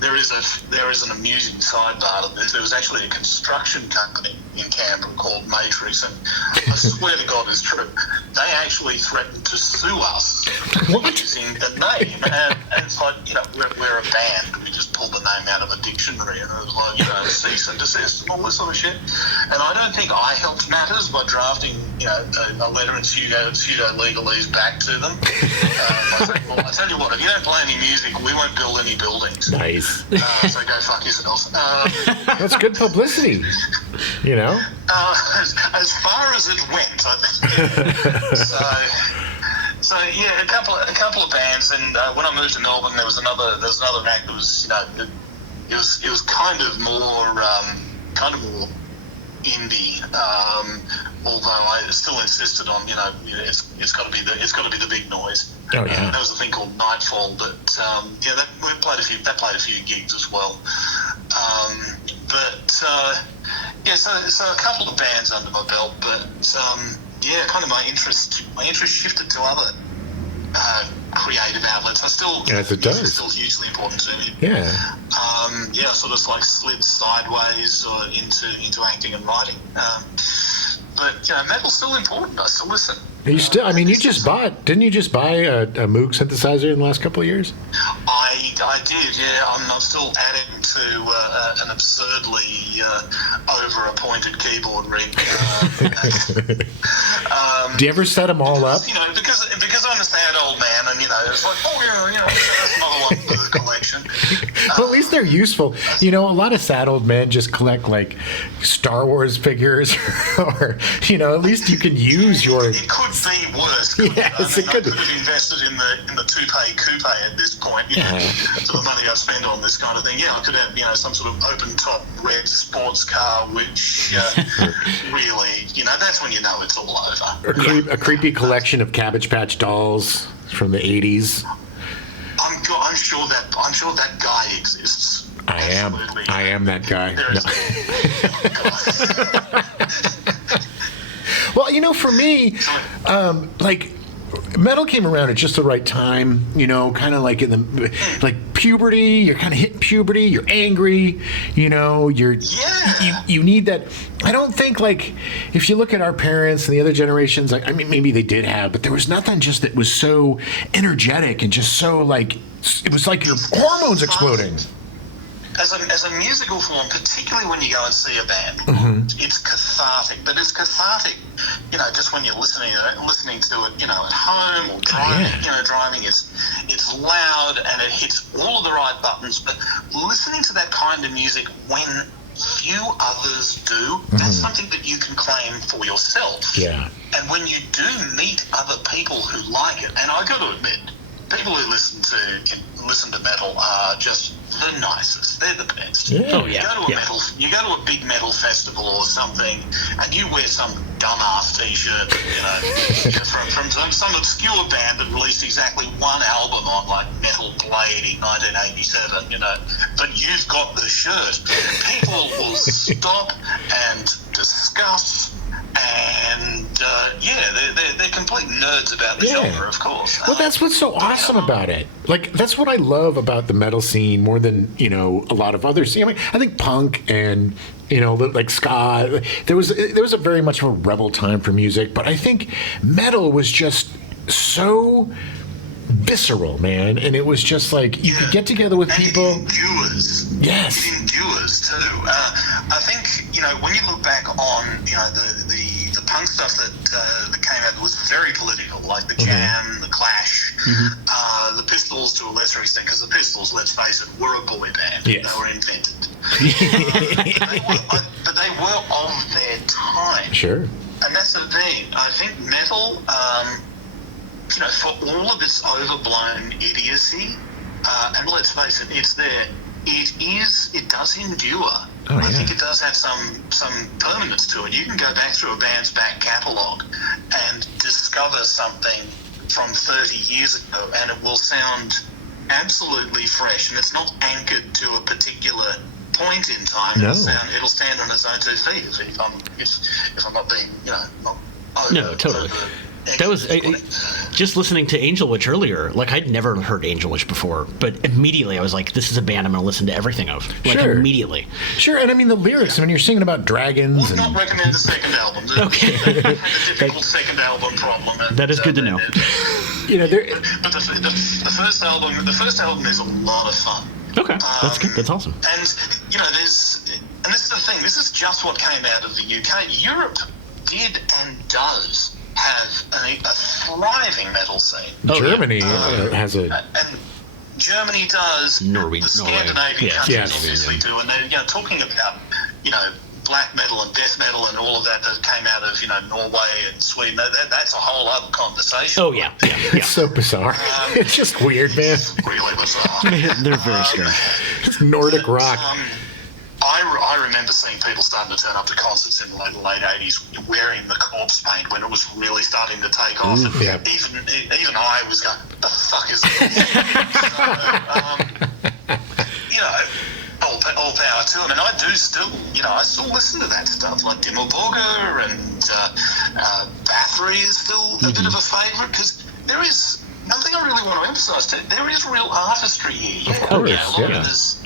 there is an amusing sidebar to this. There was actually a construction company in Canberra called Matrix, and I swear to God it's true. They actually threatened to sue us for using the name, and it's like, we're a band. We just pulled the name out of a dictionary, and it was like, cease and desist and all this sort of shit. And I don't think I helped matters by drafting, a letter in pseudo legalese back to them. I tell you what, if you don't play any music, we won't build any buildings. Nice. So go fuck yourselves. That's good publicity. As far as it went, I think. So yeah, a couple of bands, and when I moved to Melbourne, there was another act that was, it was kind of more indie. Although I still insisted on, it's got to be the big noise. Oh yeah. There was a thing called Nightfall, but that played a few gigs as well. So a couple of bands under my belt, but kind of my interest shifted to other creative outlets. Music is still hugely important to me. Yeah. I sort of like slid sideways into acting and writing. But metal's still important. I still listen. You still? I mean, didn't you just buy a Moog synthesizer in the last couple of years? I did. Yeah, I'm still adding to an absurdly over-appointed keyboard rig. Do you ever set them all up? Because I'm a sad old man, and it's like, that's another one for the collection. Well, at least they're useful. A lot of sad old men just collect like Star Wars figures, or at least you can use your. It could be worse. Yes, it could. I could have invested in the toupee coupe at this point. For the money I spend on this kind of thing. Yeah, I could have some sort of open top red sports car, which really, that's when you know it's all over. A creepy collection of Cabbage Patch dolls from the 80s. I'm sure that guy exists. Absolutely. I am that guy. Well, for me, metal came around at just the right time, kind of like in the puberty. You're kind of hitting puberty. You're angry. You need that. I don't think if you look at our parents and the other generations, I mean, maybe they did have, but there was nothing just that was so energetic and just so it was like your hormones exploding. As a musical form, particularly when you go and see a band, it's cathartic. But it's cathartic, just when you're listening to it, at home or driving. Driving it's loud and it hits all of the right buttons. But listening to that kind of music when few others do, that's something that you can claim for yourself. Yeah. And when you do meet other people who like it, and I got to admit, people who listen to metal are just the nicest. They're the best. Yeah. Oh, yeah. You go to a big metal festival or something, and you wear some dumbass T-shirt, from some obscure band that released exactly one album on like Metal Blade in 1987, but you've got the shirt. People will stop and discuss. And they're complete nerds about the genre, of course. Well, that's what's so awesome about it. Like, that's what I love about the metal scene more than a lot of other scenes. I mean, I think punk and like ska. There was a very much of a rebel time for music, but I think metal was just so visceral, man, and it was just like you could get together with people. It endures. Yes. It endures too. I think when you look back on the punk stuff that came out that was very political, like the Jam, the Clash, the Pistols to a lesser extent, because the Pistols, let's face it, were a boy band. Yes. They were invented. But they were of their time. Sure. And that's the thing. I think metal. For all of its overblown idiocy, and let's face it, it's there. It does endure. I think it does have some permanence to it. You can go back through a band's back catalogue and discover something from 30 years ago, and it will sound absolutely fresh, and it's not anchored to a particular point in time. No. It'll stand on its own 2 feet if I'm not being, not over. No, totally. That was just listening to Angel Witch earlier. Like, I'd never heard Angel Witch before, but immediately I was like, "This is a band I'm going to listen to everything of." Like, sure. Immediately. Sure, and I mean the lyrics. I mean, you're singing about dragons. Would not recommend the second album. Okay. The difficult second album problem. And, that is good to know. But the first album is a lot of fun. Okay, that's good. That's awesome. And this is the thing. This is just what came out of the UK. Europe did and does have a thriving metal scene. Germany has a... And Germany does. Norway. The Scandinavian countries Yes. obviously do. And they're talking about, black metal and death metal and all of that came out of, Norway and Sweden. That's a whole other conversation. Oh, yeah. It's so bizarre. It's just weird, man. It's really bizarre. They're very strange. It's Nordic Rock. I remember seeing people starting to turn up to concerts in the late 80s wearing the corpse paint when it was really starting to take off. And yeah. even I was going, the fuck is this? All power to them. And I do still, I still listen to that stuff, like Dimmu Borgir and Bathory is still a bit of a favourite, because there is, one thing I really want to emphasise too, there is real artistry here. Of course, a lot of it is,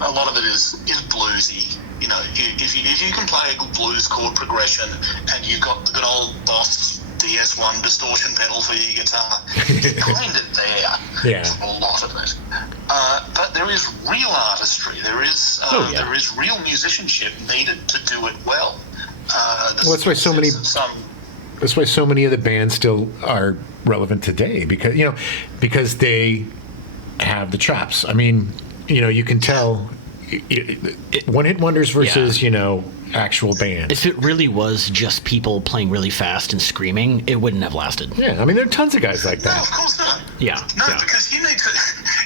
a lot of it is bluesy. If you can play a good blues chord progression and you've got the good old Boss DS1 distortion pedal for your guitar, it's kind of there. Yeah. A lot of it. But there is real artistry. There is real musicianship needed to do it well. That's why so many. That's why so many of the bands still are relevant today, because they have the chops. I mean, you can tell one-hit wonders versus actual bands. If it really was just people playing really fast and screaming, it wouldn't have lasted. Yeah, I mean, there are tons of guys like that. No, of course not. Yeah. No, yeah. because you need to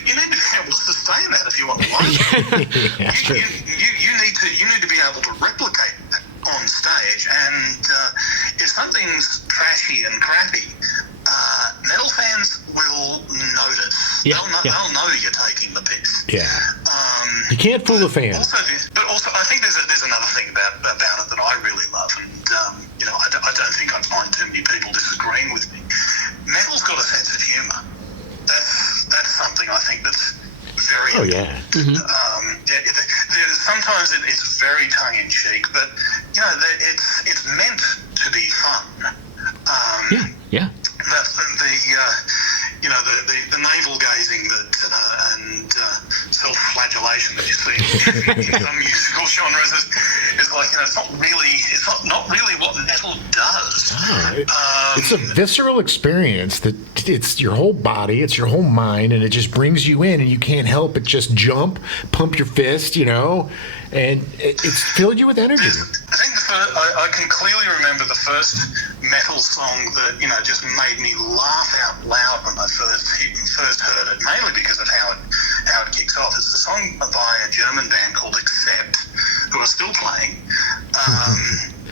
be able to sustain that if you want to live. Yeah, that's true. You need to be able to replicate that on stage, and if something's trashy and crappy, metal fans will notice. Yeah, they'll know you're taking the piss. Yeah. You can't fool the fan. Also, I think there's another thing about it that I really love, and I don't think I'd find too many people disagreeing with me. Metal's got a sense of humour. That's something I think that's very important. Yeah. Mm-hmm. Sometimes it's very tongue-in-cheek, but it's meant to be fun. Yeah. That's the navel gazing and self-flagellation that you see in some musical genres is like it's not really what metal does. It's a visceral experience that it's your whole body, it's your whole mind, and it just brings you in, and you can't help but just jump, pump your fist, and it's filled you with energy. I think I can clearly remember the first metal song that, you know, just made me laugh out loud when I first heard it, mainly because of how it kicks off. It's a song by a German band called Accept, who are still playing.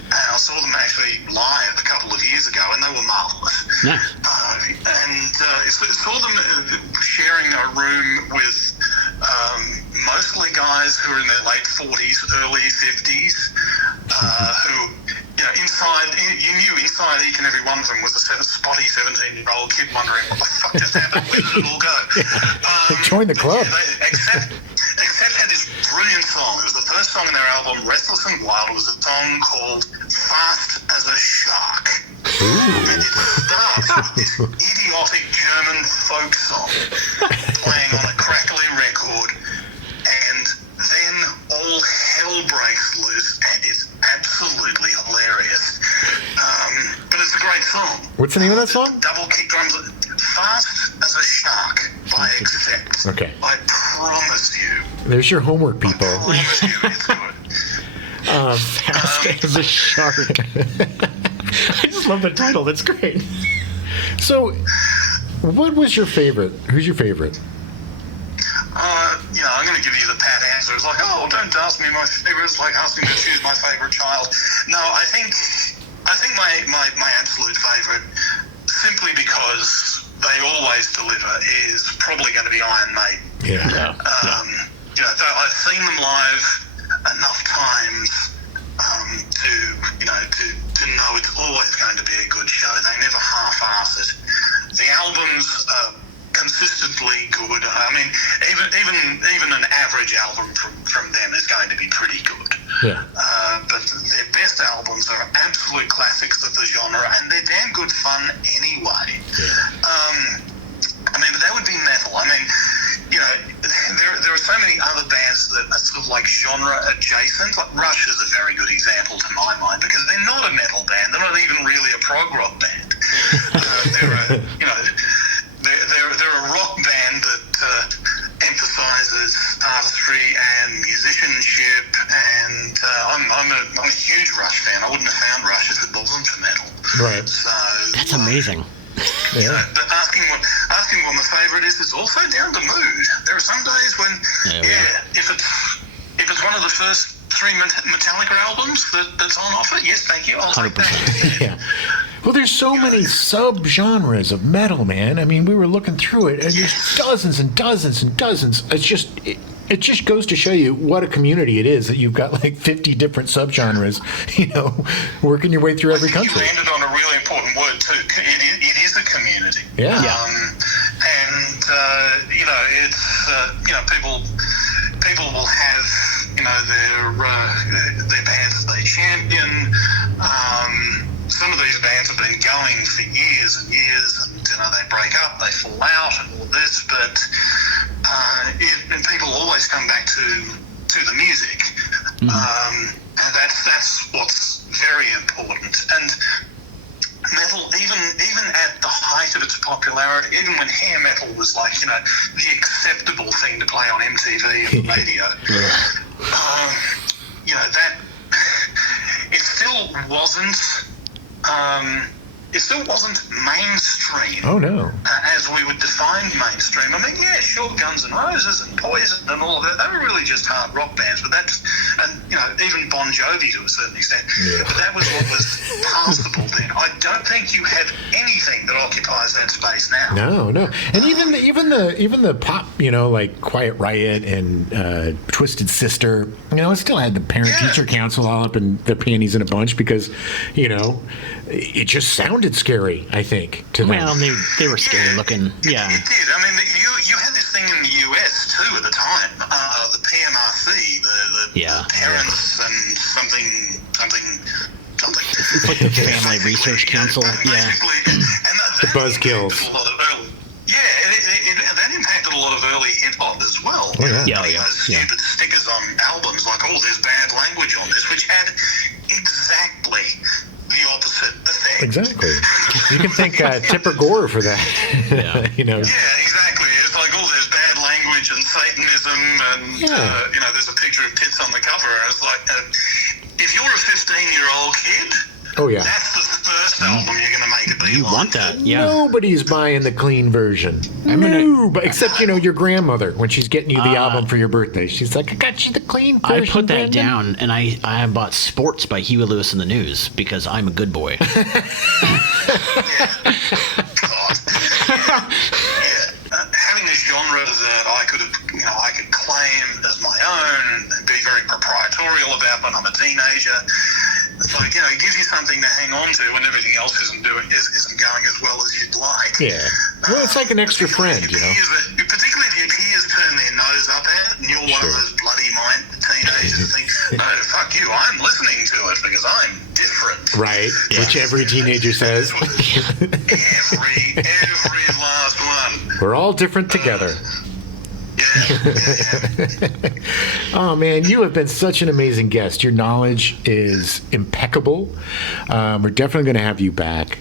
And I saw them actually live a couple of years ago, and they were marvellous. Yeah. Saw them sharing a room with mostly guys who are in their late 40s, early 50s, who, you know, you knew inside each and every one of them was a spotty 17-year-old kid wondering what the fuck just happened, where did it all go? Join the club. Except had this brilliant song. It was the first song in their album, Restless and Wild. It was a song called Fast as a Shark. And it starts with this idiotic German folk song playing on a crackly record, and then all hell breaks loose, and it's absolutely hilarious. But it's a great song. What's the name of that song? Double kick drums. Fast as a Shark by Accept. Okay. I promise you. There's your homework, people. I promise you it's good. Fast as a shark. I just love the title. That's great. So, what was your favorite? Who's your favorite? You know, I'm going to give you the pat answer. It's like, oh, don't ask me my favorite. It's like asking me to choose my favorite child. No, I think my absolute favorite, simply because they always deliver, is probably going to be Iron Maiden. Yeah. You know, I've seen them live enough times to know it's always going to be a good show. They never half-ass it. The albums are consistently good. I mean, even an average album from them is going to be pretty good. Yeah. But their best albums are absolute classics of the genre, and they're damn good fun anyway. Yeah. I mean, but that would be metal. I mean, you know, there are so many other bands that are sort of like genre adjacent. Like Rush is a very good example to my mind, because they're not a metal band. They're not even really a prog rock band. They're a rock band that emphasizes artistry and musicianship. And I'm a huge Rush fan. I wouldn't have found Rush if it wasn't for metal. Right. So That's amazing. you know, but asking what my favourite is also down to mood. There are some days when, if it's one of the first 3 Metallica albums that's on offer, yes, thank you, I'll take that. Yeah. Well, there's so many sub-genres of metal, man. I mean, we were looking through it, and there's dozens and dozens and dozens. It just goes to show you what a community it is that you've got like 50 different subgenres, you know, working your way through every country. You landed on a really important word too. It is a community. Yeah. You know, it's you know, people will have, you know, their bands that they champion. Some of these bands have been going for years and years, and you know, they break up, they fall out, and all this. But and people always come back to the music, and that's what's very important. And metal, even at the height of its popularity, even when hair metal was like, you know, the acceptable thing to play on MTV and the radio, you know, that it still wasn't. It still wasn't mainstream. Oh, no. As we would define mainstream. I mean, yeah, sure, Guns N' Roses and Poison and all of that, they were really just hard rock bands, but that's, and, you know, even Bon Jovi to a certain extent. Yeah. But that was what was passable then. I don't think you have anything that occupies that space now. No. And even the pop, you know, like Quiet Riot and Twisted Sister, you know, it still had the parent-teacher council all up in the panties in a bunch because, you know, it just sounded scary, I think, to them. Well, they were scary looking. Yeah. It did. I mean, you had this thing in the US too at the time, the PMRC, the Parents and something. It's like the Family Research Council. Yeah. The Buzzkills. That impacted a lot of early hip-hop as well. Oh, yeah. Those stupid stickers on albums like, oh, there's bad language on this, which had exactly the opposite effect. Exactly. You can thank Tipper Gore for that. You know. Yeah, exactly. It's like, oh, there's bad language and Satanism, and you know, there's a picture of tits on the cover. And it's like, if you're a 15-year-old kid, that's the first album, you're going to make a beeline. You want that, yeah. Nobody's buying the clean version. Except, your grandmother, when she's getting you the album for your birthday. She's like, I got you the clean version. I put that Brandon. down, and I bought Sports by Huey Lewis and the News because I'm a good boy. God. Having a genre that I could claim as my own and be very proprietorial about when I'm a teenager. It's like, it gives you something to hang on to when everything else isn't going as well as you'd like. Yeah. Well, it's like an extra friend, Particularly if your peers turn their nose up at it and you're one of those bloody mind teenagers that think, no, fuck you, I'm listening to it because I'm different. Right. Yeah. Which every teenager says. every last one. We're all different together. Yeah. Oh man, you have been such an amazing guest. Your knowledge is impeccable. We're definitely going to have you back.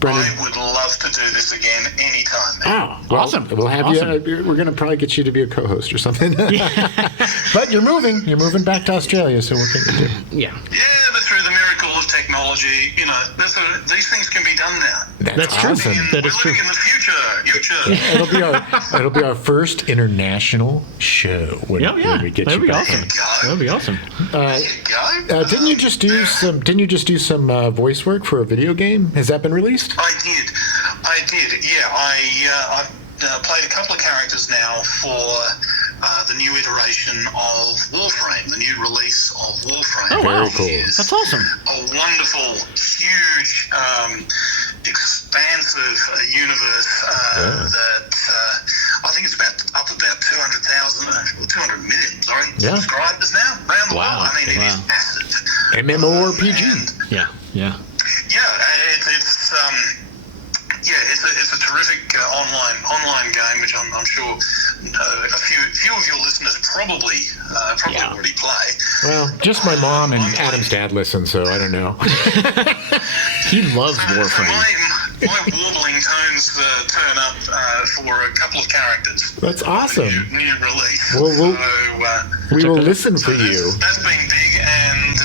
Brendan? I would love to do this again anytime. Oh, well, awesome. We'll have you. We're going to probably get you to be a co-host or something. But you're moving. You're moving back to Australia, so what can you do? Yeah. Yeah, but through the miracle of technology, these things can be done now. That's true. That is true. We're living in the future. It'll be our first international show when we get That'd you be back. awesome. That'd be awesome. There you go. Didn't you just do some voice work for a video game? Has that been released? I did. Yeah, I've played a couple of characters now for the new iteration of Warframe, the new release of Warframe. Oh, wow. Very cool. That's awesome. A wonderful, huge, expansive universe that I think it's about 200 million subscribers now around the world. I mean, it is massive. MMORPG. Yeah. Yeah, it's a terrific online game, which I'm sure a few of your listeners probably already play. Well, just my mom and Adam's dad listen, so I don't know. He loves Warframe. So my warbling tones turn up for a couple of characters. That's awesome. New release. Well, we will listen for you. That's been big, and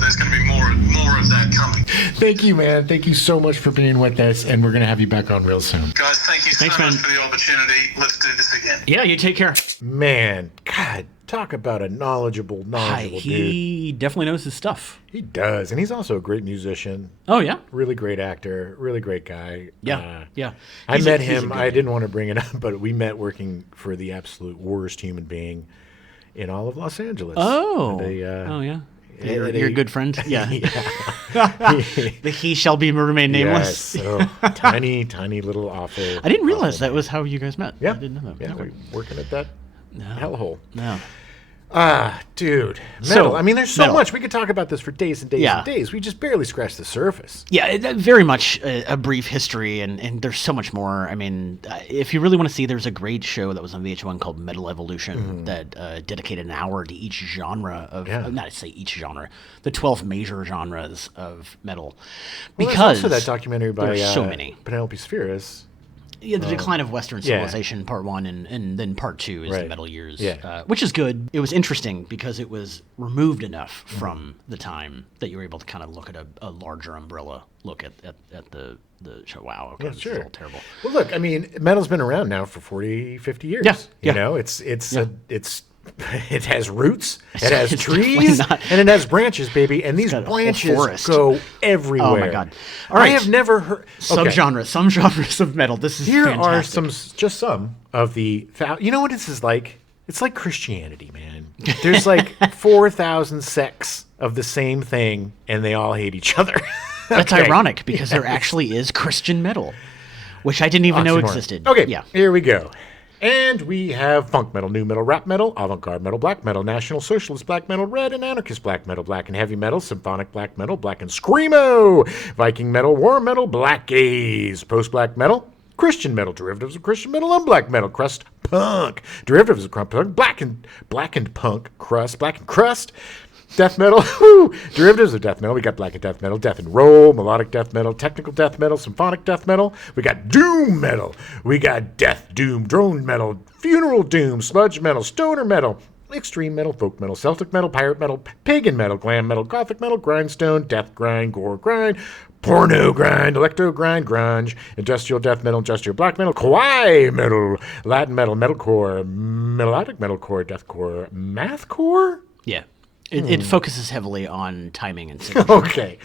there's going to be more of that coming. Thank you, man. Thank you so much for being with us, and we're going to have you back on real soon. Guys, thank you so much for the opportunity. Let's do this again. Yeah, you take care. Man, God, talk about a knowledgeable dude. He definitely knows his stuff. He does, and he's also a great musician. Oh, yeah? Really great actor, really great guy. Yeah, yeah. I met him. I didn't want to bring it up, but we met working for the absolute worst human being in all of Los Angeles. Oh. Oh, yeah. You're a good friend? Yeah. The he shall remain nameless. Yes. Oh, tiny little awful. I didn't realize that was how you guys met. Yeah. I didn't know that. Yeah, we're working at that hellhole. No. Dude. Metal. So, I mean, there's so much. We could talk about this for days and days Yeah. and days. We just barely scratched the surface. Yeah, very much a brief history, and there's so much more. I mean, if you really want to see, there's a great show that was on VH1 called Metal Evolution that dedicated an hour to each genre of, not to say each genre, the 12 major genres of metal. Well, Because there's also that documentary by there's so many. Penelope Spheris. Yeah, the decline of Western civilization, part 1, and then part 2 is the metal years, which is good. It was interesting because it was removed enough from the time that you were able to kind of look at a larger umbrella look at the show. Wow, okay, Yeah, sure. it's all terrible. Well, look, I mean, metal's been around now for 40, 50 years. Yeah, You know, it has roots, it has it's trees, definitely not- and it has branches, baby. And these got a whole branches forest. go everywhere. Oh my God! All right, I have never heard some genres of metal. This is Here fantastic. are some of the. You know what this is like? It's like Christianity, man. There's like 4,000 sects of the same thing, and they all hate each other. That's ironic because there actually is Christian metal, which I didn't even know existed. Okay, yeah. Here we go. And we have funk metal, new metal, rap metal, avant-garde metal, black metal, national socialist black metal, red and anarchist black metal, black and heavy metal, symphonic black metal, black and screamo, Viking metal, war metal, black gaze, post-black metal, Christian metal, derivatives of Christian metal, unblack metal, crust punk, derivatives of crust punk, blackened punk, crust, black and crust, death metal, derivatives of death metal. We got black and death metal, death and roll, melodic death metal, technical death metal, symphonic death metal. We got doom metal. We got death doom, drone metal, funeral doom, sludge metal, stoner metal, extreme metal, folk metal, Celtic metal, pirate metal, pagan metal, glam metal, gothic metal, grindstone, death grind, gore grind, porno grind, electro grind, grunge, industrial death metal, industrial black metal, kawaii metal, Latin metal, metalcore, melodic metalcore, deathcore, mathcore? Yeah. It focuses heavily on timing and signature. Okay.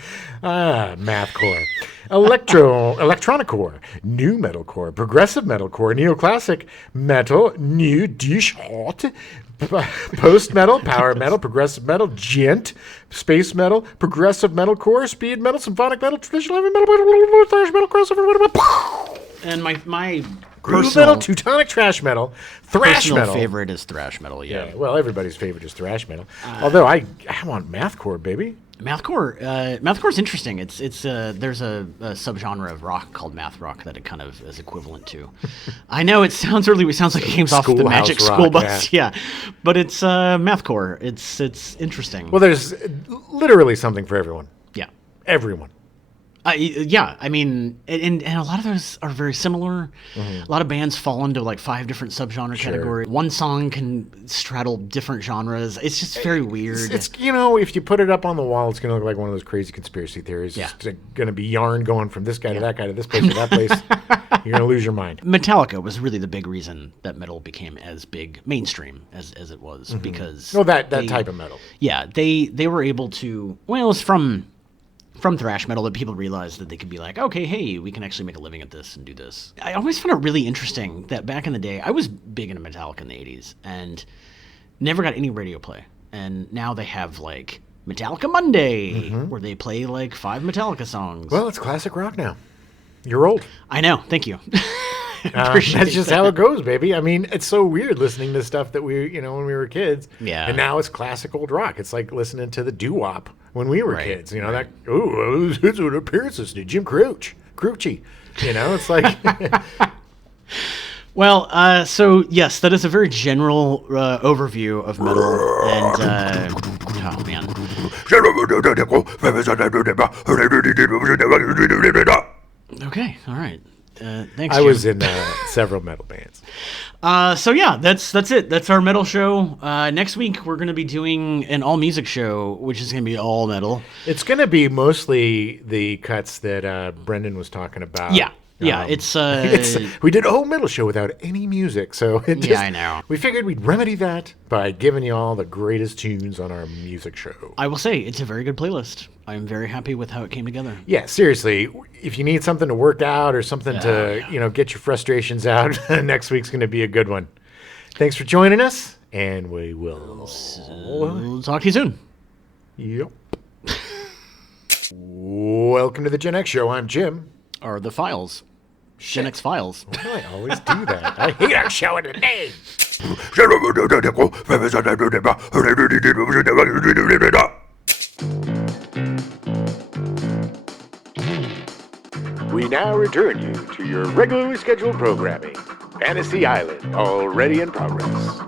Mathcore. Electronicore, new metalcore, progressive metalcore, neoclassic metal, new dish hot, post metal, power metal, progressive metal, gent, space metal, progressive metalcore, speed metal, symphonic metal, traditional heavy metal, thrash metal, crossover metal. And my Groove personal, metal, Teutonic trash metal, thrash personal metal. favorite is thrash metal, Yeah, well, everybody's favorite is thrash metal. Although I want mathcore, baby. Mathcore's interesting. It's there's a subgenre of rock called math rock that it kind of is equivalent to. I know it sounds like it came off the Magic Schoolhouse School rock, Bus, yeah. But it's mathcore. It's interesting. Well, there's literally something for everyone. Yeah. Everyone. Yeah, I mean, and a lot of those are very similar. A lot of bands fall into like 5 different subgenre categories. One song can straddle different genres. It's just very weird. It's if you put it up on the wall, it's going to look like one of those crazy conspiracy theories. Yeah. It's going to be yarn going from this guy to that guy to this place to that place. You're going to lose your mind. Metallica was really the big reason that metal became as big mainstream as it was because that type of metal. Yeah, they were able to. Well, it's from thrash metal that people realized that they could be like, okay, hey, we can actually make a living at this and do this. I always found it really interesting that back in the day, I was big into Metallica in the 80s and never got any radio play. And now they have like Metallica Monday, where they play like 5 Metallica songs. Well, it's classic rock now. You're old. I know. Thank you. That's just how it goes, baby. I mean, it's so weird listening to stuff that we, when we were kids. Yeah. And now it's classic old rock. It's like listening to the doo-wop when we were kids. Who's what appearances to Jim Croce. It's like. Well, so yes, that is a very general overview of metal. And, oh man. Okay, all right. Thanks, I Jim. was in several metal bands. So yeah, that's it. That's our metal show. Next week we're going to be doing an all music show, which is going to be all metal. It's going to be mostly the cuts that Brendan was talking about. Yeah. Yeah, it's we did a whole metal show without any music, so I know. We figured we'd remedy that by giving you all the greatest tunes on our music show. I will say it's a very good playlist. I'm very happy with how it came together. Yeah, seriously, if you need something to work out or something to get your frustrations out, next week's going to be a good one. Thanks for joining us, and we will We'll talk to you soon. Yep. Welcome to the Gen X Show. I'm Jim. Or the Files. Gen X Files. Why do I always do that? I hate our show in the name. We now return you to your regularly scheduled programming. Fantasy Island, already in progress.